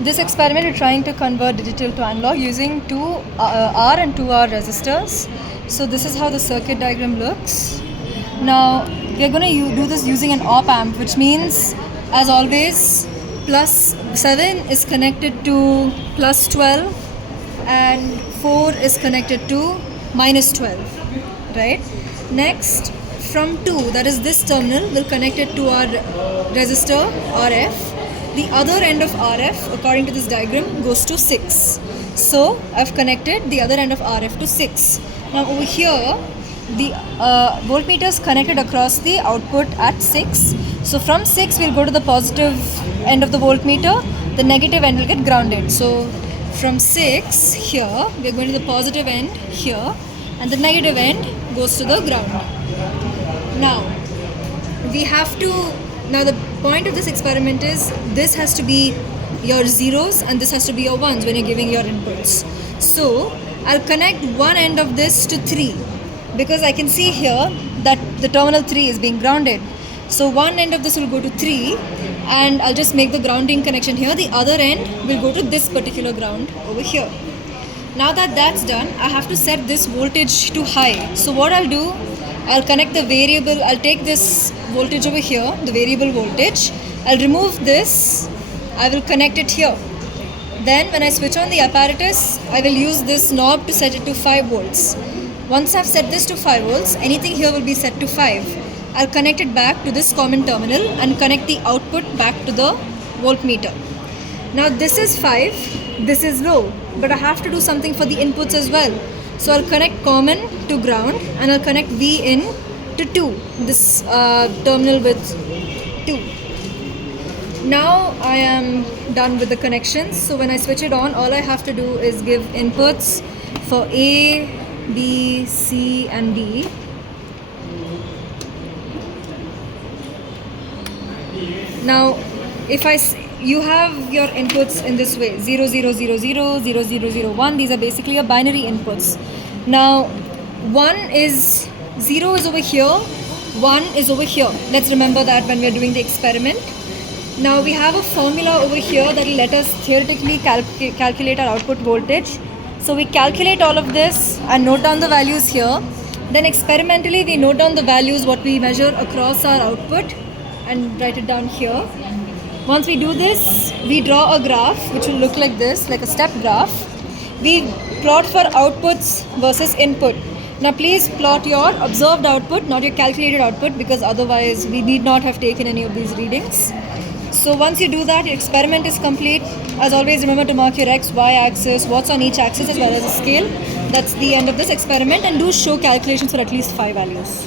This experiment we're trying to convert digital to analog using two R and 2R resistors. So this is how the circuit diagram looks. Now we're going to do this using an op amp, which means, as always, plus 7 is connected to plus 12 and 4 is connected to minus 12, right? Next, from 2, that is this terminal, will connect it to our resistor RF. The other end of RF, according to this diagram, goes to 6. So I've connected the other end of RF to 6. Now over here, the voltmeter is connected across the output at 6. So from 6, we'll go to the positive end of the voltmeter. The negative end will get grounded. So from 6 here, we're going to the positive end here, and the negative end goes to the ground. Now we have to. Now the point of this experiment is this has to be your zeros and this has to be your ones when you're giving your inputs. So I'll connect one end of this to 3 because I can see here that the terminal 3 is being grounded. So one end of this will go to 3 and I'll just make the grounding connection here. The other end will go to this particular ground over here. Now that that's done, I have to set this voltage to high. So what I'll do, I'll connect the variable, I'll take this voltage over here, the variable voltage, I'll remove this, I will connect it here. Then when I switch on the apparatus, I will use this knob to set it to 5 volts. Once I've set this to 5 volts, anything here will be set to 5. I'll connect it back to this common terminal and connect the output back to the voltmeter. Now this is 5, this is low, but I have to do something for the inputs as well. So I'll connect common to ground and I'll connect V in to 2, this terminal with 2. Now I am done with the connections. So when I switch it on, all I have to do is give inputs for A, B, C and D. Now if you have your inputs in this way, 0, 0, 0, 0, 0, 0, 0, 1. These are basically your binary inputs. Now 1 is, 0 is over here, 1 is over here. Let's remember that when we are doing the experiment. Now we have a formula over here that will let us theoretically calculate our output voltage. So we calculate all of this and note down the values here. Then experimentally we note down the values what we measure across our output and write it down here. Once we do this, we draw a graph which will look like this, like a step graph. We plot for outputs versus input. Now please plot your observed output, not your calculated output, because otherwise we need not have taken any of these readings. So once you do that, your experiment is complete. As always, remember to mark your X, Y axis, what's on each axis as well as a scale. That's the end of this experiment, and do show calculations for at least 5 values.